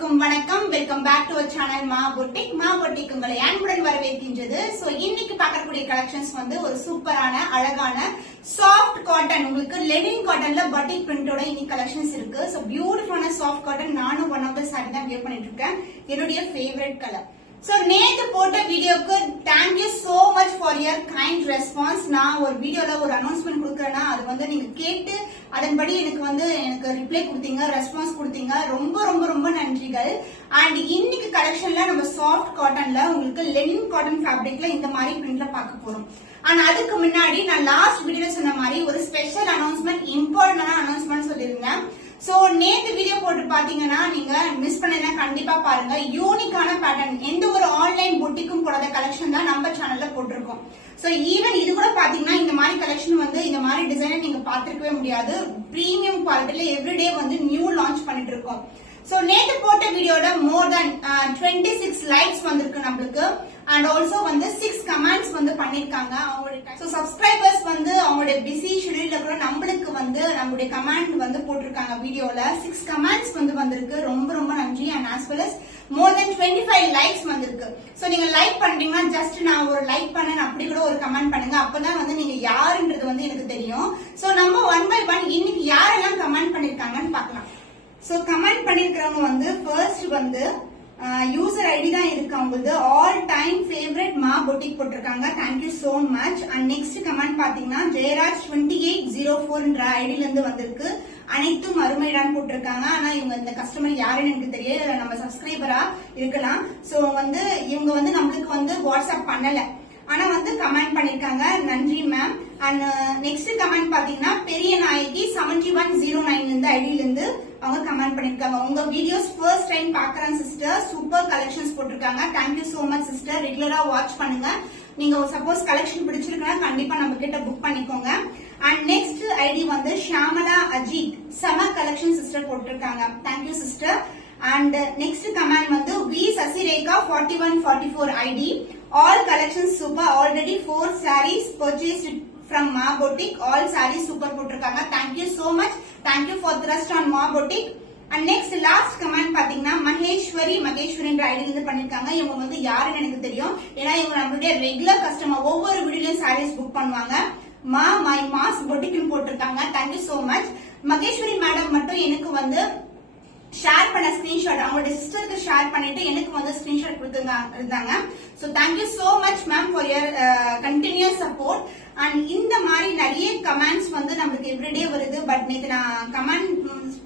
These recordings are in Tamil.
அனைவருக்கும் வணக்கம். Welcome back to our channel Maa boutique உங்களை அன்புடன் வரவேற்கின்றது. சோ இன்னைக்கு பார்க்கக்கூடிய கலெக்ஷன்ஸ் வந்து ஒரு சூப்பரான அழகான சாஃப்ட் காட்டன், உங்களுக்கு லெனின் காட்டன்ல பட்டிக் பிரிண்டோட இன்னைக்கு கலெக்ஷன்ஸ் இருக்கு. சோ பியூட்டிஃபுல்லான சாஃப்ட் காட்டன். நானும் ஒன் ஆஃப் த சாரி தான் வியர் பண்ணிட்டு இருக்கேன். என்னுடைய ஃபேவரட் கலர். சோ நேத்து போட்ட வீடியோக்கு thank you so much for your kind response. நான் ஒரு வீடியோல ஒரு அனௌன்ஸ்மெண்ட் கொடுக்கறேன்னா அது வந்து நீங்க கேட்டு அதன்படி எனக்கு ரிப்ளை கொடுத்தீங்க, ரெஸ்பான்ஸ் கொடுத்தீங்க. ரொம்ப ரொம்ப ரொம்ப நன்றிகள். அண்ட் இன்னைக்கு கலெக்ஷன்ல நம்ம சாஃப்ட் காட்டன்ல உங்களுக்கு லெனின் காட்டன் ஃபேப்ரிக்ல இந்த மாதிரி பிரிண்ட்ல பார்க்க போறோம். ஆனா அதுக்கு முன்னாடி நான் லாஸ்ட் வீடியோல சொன்ன மாதிரி ஒரு ஸ்பெஷல் அனௌன்ஸ்மெண்ட், இம்பார்ட்டன்டான அனௌன்ஸ்மெண்ட் சொல்லியிருந்தேன். சோ நேத்து வீடியோ போட்டு பாத்தீங்கன்னா நீங்க மிஸ் பண்ணா கண்டிப்பா பாருங்க. யூனிக்கான பேட்டர்ன், எந்த ஒரு ஆன்லைன் பொட்டிக்கும் போடாத கலெக்ஷன் தான் நம்ம சேனல்ல போட்டிருக்கோம். சோ ஈவன் இது கூட பாத்தீங்கன்னா இந்த மாதிரி கலெக்ஷன் வந்து இந்த மாதிரி டிசைன் நீங்க பாத்துருக்கவே முடியாது. பிரீமியம் குவாலிட்டில எவ்ரிடே வந்து நியூ லான்ச் பண்ணிட்டு இருக்கோம். சோ நேத்து போட்ட வீடியோட மோர் தென் 26 லைக்ஸ் வந்திருக்கு நம்மளுக்கு. அண்ட் ஆல்சோ வந்து 6 கமெண்ட்ஸ் வந்து பண்ணிருக்காங்க. அவங்களுடைய சப்ஸ்கிரைபர்ஸ் வந்து அவங்களுடைய பிஸி ஷெட்யூல்ல கூட நம்மளுக்கு வந்து நம்மளுடைய கமெண்ட் வந்து போட்டிருக்காங்க. வீடியோல 6 கமெண்ட்ஸ் வந்து வந்திருக்கு. ரொம்ப ரொம்ப நன்றி. And as well as more then 25 likes வந்திருக்கு. சோ நீங்க லைக் பண்றீங்கன்னா ஜஸ்ட் நான் ஒரு லைக் பண்ணேன் அப்படி கூட ஒரு கமெண்ட் பண்ணுங்க. அப்பதான் வந்து நீங்க யாருன்றது வந்து எனக்கு தெரியும். சோ நம்ம ஒன் பை ஒன் இன்னைக்கு யாரெல்லாம் கமெண்ட் பண்ணிருக்காங்கன்னு பாக்கலாம். சோ கமெண்ட் பண்ணிருக்கிறவங்க வந்து ஃபர்ஸ்ட் வந்து யூசர் ஐடி தான் இருக்கு அவங்களுக்கு. ஆல் டைம் ஃபேவரட் மா பொட்டிக் போட்டிருக்காங்க. Thank you so much. And next comment பாத்தீங்கன்னா ஜெயராஜ் 2804 ஐடில இருந்து வந்திருக்கு. அனைத்தும் அருமைதான் போட்டிருக்காங்க. ஆனா இவங்க இந்த கஸ்டமர் யாருன்னு எனக்கு தெரியல, நம்ம சப்ஸ்கிரைபரா இருக்கலாம். சோ வந்து இவங்க வந்து நம்மளுக்கு வந்து வாட்ஸ்அப் பண்ணல, ஆனா வந்து கமெண்ட் பண்ணிருக்காங்க. நன்றி மேம். அண்ட் நெக்ஸ்ட் கமெண்ட் பாத்தீங்கன்னா பெரிய நாயகி 7109 இருந்து ஐடியில இருந்து அவங்க கமெண்ட் பண்ணிருக்காங்க. உங்க வீடியோஸ் ஃபர்ஸ்ட் டைம் பாக்குறேன் சிஸ்டர், சூப்பர் கலெக்ஷன்ஸ் போட்டிருக்காங்க. Thank you so much sister. ரெகுலரா வாட்ச் பண்ணுங்க. நீங்க சப்போஸ் கலெக்ஷன் பிடிச்சிருக்கா கண்டிப்பா நம்ம கிட்ட புக் பண்ணிக்கோங்க. அண்ட் நெக்ஸ்ட் ஐடி வந்து ஷியாமலா அஜித், செம கலெக்ஷன் சிஸ்டர் போட்டிருக்காங்க. Thank you sister. And next comment வந்து V Sasirekha 4144 ID. All collections super. Already 4 sarees purchased from Ma Boutique. All sarees super போட்டிருக்காங்க. Thank you so much. Thank you for trust on Ma Boutique. And next last comment பாத்தீங்கன்னா மகேஸ்வரின்ற ஐடில இருந்து பண்ணிருக்காங்க. இவங்க வந்து யாருன்னு எனக்கு தெரியும், ஏன்னா இவங்க நம்மளுடைய ரெகுலர் கஸ்டமர். ஒவ்வொரு வீடியோலயும் sarees புக் பண்ணுவாங்க. மை மாஸ் பொட்டிக்னு போட்டிருக்காங்க. Thank you so much. Maheswari madam மட்டும் எனக்கு வந்து ஷேர் பண்ண ஸ்கிரீன்ஷாட் அவங்களுடைய சிஸ்டருக்கு ஷேர் பண்ணிட்டு எனக்கு வந்து ஸ்கிரீன்ஷாட் கொடுத்திருந்தாங்க. So thank you so much ma'am for your continuous support. And இந்த மாதிரி நிறைய கமெண்ட்ஸ் வந்து நம்மளுக்கு எவ்ரிடே வருது. பட் நேற்று நான் கமெண்ட்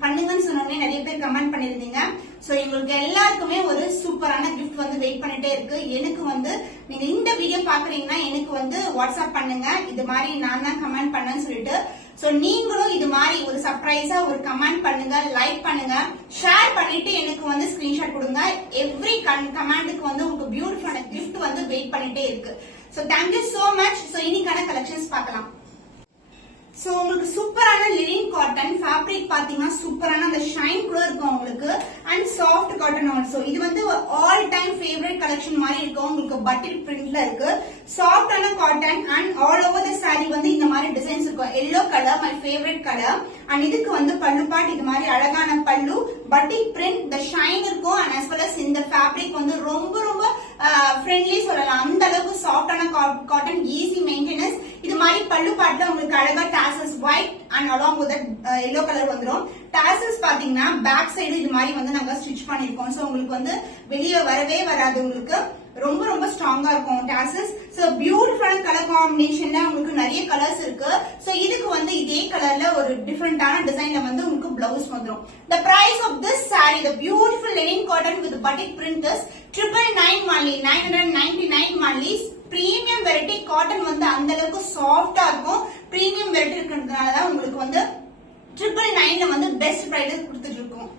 பண்ணுங்கன்னு சொன்னோடனே நிறைய பேர் கமெண்ட் பண்ணிருந்தீங்க. சோ எங்களுக்கு எல்லாருக்குமே ஒரு சூப்பரான கிஃப்ட் வந்து வெயிட் பண்ணிட்டே இருக்கு. எனக்கு வந்து நீங்க இந்த வீடியோ பாக்குறீங்கன்னா எனக்கு வந்து வாட்ஸ்அப் பண்ணுங்க, இது மாதிரி நான் தான் கமெண்ட் பண்ணேன்னு சொல்லிட்டு. சோ நீங்களும் இது மாதிரி ஒரு சர்ப்ரைஸா ஒரு கமெண்ட் பண்ணுங்க, லைக் பண்ணுங்க, ஷேர் பண்ணிட்டு எனக்கு வந்து ஸ்கிரீன்ஷாட் கொடுங்க. எவ்ரி கமெண்ட்டுக்கு வந்து உங்களுக்கு பியூட்டிஃபுல்லான கிஃப்ட் வந்து வெயிட் பண்ணிட்டே இருக்கு. So thank you so much. So இன்னைக்கான கலெக்ஷன்ஸ் பார்க்கலாம். சோ உங்களுக்கு சூப்பரான லினின் காட்டன் ஃபேப்ரிக் பாத்தீங்கன்னா சூப்பரான அந்த ஷைன் கூட இருக்கும் உங்களுக்கு. And soft cotton also. இது வந்து ஆல் டைம் ஃபேவரட் கலெக்ஷன் மாதிரி இருக்கும். உங்களுக்கு பட்டிக் பிரிண்ட்ல இருக்கு. சாஃப்டான cotton and all over the sorry வந்து இந்த மாதிரி டிசைன்ஸ் இருக்கும். Yellow colour my favourite colour. And இதுக்கு வந்து பல்லு பாட் இது மாதிரி அழகான பல்லு, பட்டிக் பிரிண்ட், த ஷைன் இருக்கும். அண்ட் as well as இந்த ஃபேப்ரிக் வந்து ரொம்ப ரொம்ப ஃப்ரெண்ட்லி சொல்லலாம். அந்த அளவுக்கு சாஃப்டான காட்டன், ஈஸி மெயின்டெனன்ஸ். இது மாதிரி பல்லு பாட்ல உங்களுக்கு அழகா tassels white and along with yellow colour வந்துடும். டாசல்ஸ் பாத்தீங்கன்னா பேக் சைடு இது மாதிரி வந்து நாங்க ஸ்டிச் பண்ணிருக்கோம். சோ உங்களுக்கு வந்து வெளியே வரவே வராது. உங்களுக்கு ரொம்ப ரொம்ப ஸ்ட்ராங்கா இருக்கும் டாசல்ஸ். சோ பியூட்டிஃபுல்லான கலர் காம்பினேஷன்ல உங்களுக்கு நிறைய கலர்ஸ் இருக்கு. சோ இதுக்கு வந்து இதே கலர்ல ஒரு டிஃபரெண்டான டிசைன்ல வந்து உங்களுக்கு பிளவுஸ் வந்துடும். The price of this saree, the beautiful linen cotton with batik print is 999 only, 999 only. Premium variety cotton வந்து அந்த அளவுக்கு சாஃப்டா இருக்கும். பிரீமியம் வெரைட்டி இருக்கிறதுனாலதான் உங்களுக்கு வந்து 999 வந்து பெஸ்ட் பிரைஸ் கொடுத்துட்டு இருக்கோம்.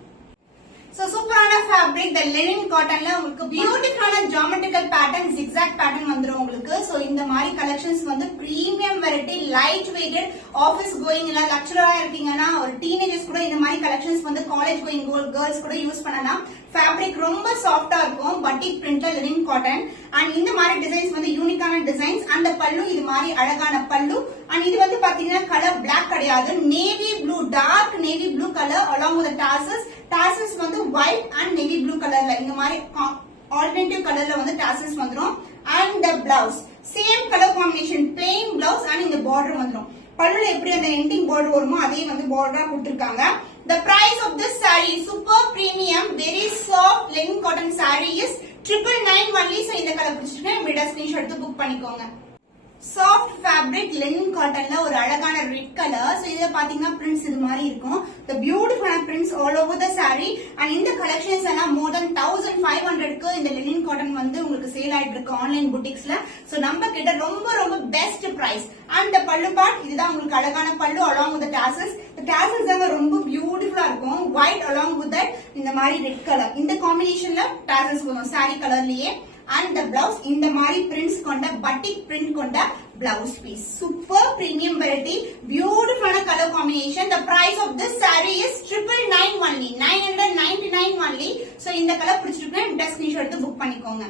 சோ சூப்பரான ஃபேப்ரிக் த லெனின் காட்டன்ல உங்களுக்கு பியூட்டிஃபுல்லான ஜியோமெட்ரிக்கல் பேட்டர்ன், ஜிக்ஸாக் பேட்டர்ன் வந்துரும் உங்களுக்கு. சோ இந்த மாதிரி கலெக்ஷன்ஸ் வந்து premium variety, light weighted, office going இல்ல லெக்சரரா இருக்கீங்கன்னா ஒரு டீனேஜர்ஸ் கூட இந்த மாதிரி கலெக்ஷன்ஸ் வந்து காலேஜ் கோயிங் கேர்ள்ஸ் கூட யூஸ் பண்ணலாம். ஃபேப்ரிக் ரொம்ப சாஃப்டா இருக்கும். பட்டிக் பிரிண்ட் லெனின் காட்டன். அண்ட் இந்த மாதிரி டிசைன்ஸ் வந்து யூனிக்கான டிசைன்ஸ். அந்த பல்லு இது மாதிரி அழகான பல்லு. அண்ட் இது வந்து பாத்தீங்கன்னா கலர் பிளாக் கிடையாது, navy blue, dark navy blue colour along with tassels. Tassels வந்து ஒயிட் அண்ட் நேவி ப்ளூ மாதிரி ஆல்டர்னேட்டிவ் கலர்ல வந்து டாசல்ஸ் வந்துரும். And the blouse same colour combination plain blouse and இந்த பார்டர் வந்துரும். பல்லுல எப்படி அந்த எண்டிங் பார்டர் வருமோ அதே வந்து பார்டரா கொடுத்திருக்காங்க. The price of this saree super premium very soft linen cotton saree is 999 only. So இந்த கலர் பிடிச்சிருக்கேன் இப்படி ஸ்கிரீன்ஷாட் எடுத்து புக் பண்ணிக்கோங்க. சாஃப்ட் ஃபேப்ரிக் லெனின் காட்டன்ல ஒரு அழகான ரெட் கலர். சோ இத பாத்தீங்கன்னா பிரிண்ட்ஸ் இது மாதிரி இருக்கும். the beautiful prints all over the saree and இந்த கலெக்ஷன்ஸ் எல்லாம் more than 1500 க்கு இந்த லெனின் காட்டன் வந்து உங்களுக்கு சேல் ஆயிட்டு இருக்கு ஆன்லைன் புட்டிக்ஸ்ல. சோ நம்ம கிட்ட ரொம்ப ரொம்ப பெஸ்ட் பிரைஸ். and the பல்லு பார்ட் இதுதான் உங்களுக்கு அழகான பல்லு along with the tassels. the tassels தாங்க ரொம்ப பியூட்டிஃபுல்லா இருக்கும். white along with that இந்த மாதிரி ரெட் கலர் இந்த காம்பினேஷன்ல tassels வரும் saree கலர்லயே. and the blouse இந்த மாதிரி prints கொண்ட batik print கொண்ட blouse piece super premium variety beautiful color combination. the price of this saree is 999 only 999 only. so இந்த கலர் பிடிச்சிருக்கா இந்த ஸ்கிரீன்ஷாட் எடுத்து புக் பண்ணிக்கோங்க.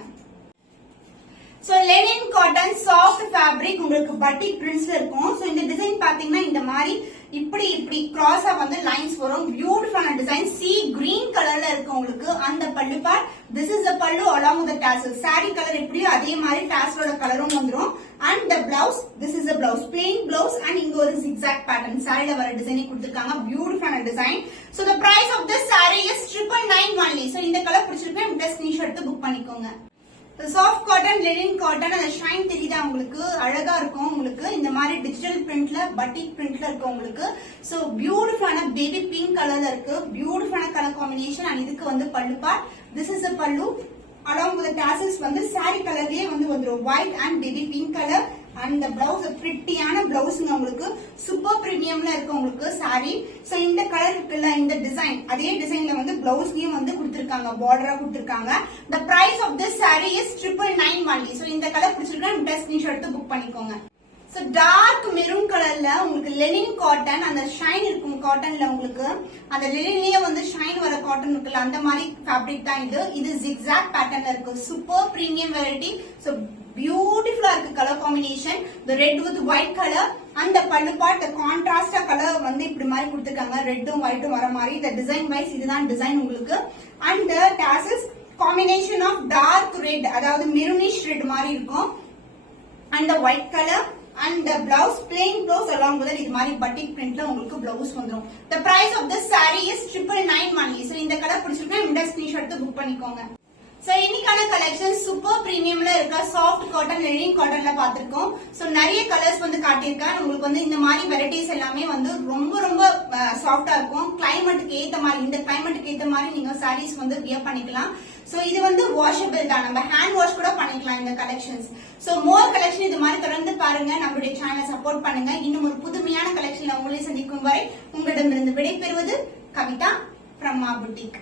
So Lenin cotton soft fabric உங்களுக்கு பட்டிக் பிரிண்ட்ஸ்ல இருக்கும். சோ இந்த டிசைன் பாத்தீங்கன்னா இந்த மாதிரி இப்படி கிராஸா வந்து லைன்ஸ் வரும். பியூட்டிஃபுல்லான டிசைன் சி கிரீன் கலர்ல இருக்கு உங்களுக்கு. அந்த பல்லு பார்ட் திஸ் இஸ் த பல்லு along with the tassel. saree colour எப்படியோ அதே மாதிரி டாசலோட கலரும் வந்துரும். and the blouse this is the blouse plain blouse and இங்க ஒரு zigzag pattern சாரில வர டிசைனை கொடுத்திருக்காங்க. பியூட்டிஃபுல்லான design. so the price of this saree is 999 only. so இந்த கலர் பிடிச்சிருக்கா இந்த ஸ்கிரீன்ஷாட் எடுத்து புக் பண்ணிக்கோங்க. சாஃப்ட் காட்டன் லெனின் காட்டன் அந்த ஷைன் தெரியுதா உங்களுக்கு அழகா இருக்கும். உங்களுக்கு இந்த மாதிரி டிஜிட்டல் பிரிண்ட்ல பட்டிக் பிரிண்ட்ல இருக்கு உங்களுக்கு. சோ பியூட்டிஃபுல்லான பேபி பிங்க் கலர்ல இருக்கு. பியூட்டிஃபுல்லான கலர் காம்பினேஷன் அண்ட் இதுக்கு வந்து பல்லு பார்ட் திஸ் இஸ் a பல்லு along with the tassels வந்து saree கலர்லயே வந்து வந்துரும் white and baby pink color. and the blouse prettyயான பிளவுஸ்ங்க உங்களுக்கு சூப்பர் பிரீமியம்ல இருக்கு உங்களுக்கு saree. சோ இந்த கலர் இருக்குல்ல இந்த டிசைன் அதே டிசைன்ல வந்து பிளவுஸ்லயும் வந்து கொடுத்திருக்காங்க பார்டரா கொடுத்திருக்காங்க. the price of this saree is 999 only. So இந்த கலர் பிடிச்சிருக்கா இந்த ஸ்கிரீன்ஷாட் எடுத்து புக் பண்ணிக்கோங்க. சோ டார்க் மெரூன் கலர்ல உங்களுக்கு லெனின் காட்டன் அந்த ஷைன் இருக்கும் காட்டன்ல உங்களுக்கு அந்த லெனின்லயே வந்து ஷைன் வர காட்டன் இருக்குல்ல அந்த மாதிரி ஃபேப்ரிக் தான் இது. இது zigzag பேட்டர்ன்ல இருக்கு. Super premium variety. சோ பியூட்டிஃபுல்லா இருக்கு colour combination. the red with white color அந்த பல்லு பார்ட் கான்ட்ராஸ்டா கலர் வந்து இப்படி மாதிரி கொடுத்திருக்காங்க. ரெட்டும் ஒயிட்டும் வர மாதிரி இந்த டிசைன் வைஸ் இதுதான் டிசைன் உங்களுக்கு. and the tassels combination of dark red அதாவது மெரூனிஷ் ரெட் மாதிரி இருக்கும். and the white color and the blouse plain blouse along with it இது மாதிரி batik printல உங்களுக்கு blouse வந்துரும். the price of this saree is 999 only. so இந்த கலர் பிடிச்சிருக்கா இந்த ஸ்கிரீன்ஷாட் எடுத்து புக் பண்ணிக்கோங்க. சோ இன்னைக்கான கலெக்ஷன் சூப்பர் பிரீமியம்ல இருக்க சாஃப்ட் காட்டன் லெனின் காட்டன்ல பாத்திருக்கோம். சோ நிறைய கலர்ஸ் வந்து காட்டியிருக்கேன் உங்களுக்கு. வந்து இந்த மாதிரி வெரைட்டிஸ் எல்லாமே வந்து ரொம்ப ரொம்ப சாஃப்டா இருக்கும். கிளைமேட்டுக்கு ஏத்த மாதிரி இந்த கிளைமேட்டுக்கு ஏத்த மாதிரி நீங்க சாரீஸ் வந்து வியர் பண்ணிக்கலாம். சோ இது வந்து வாஷபிள் தான். நம்ம ஹேண்ட் வாஷ் கூட பண்ணிக்கலாம் இந்த கலெக்ஷன்ஸ். சோ மோர் கலெக்ஷன் இது மாதிரி தொடர்ந்து பாருங்க. நம்மளுடைய சேனலை சப்போர்ட் பண்ணுங்க. இன்னும் ஒரு புதுமையான கலெக்ஷன்ல உங்களை சந்திக்கும் வரை உங்களிடமிருந்து விடைபெறுவது கவிதா from Ma Boutique.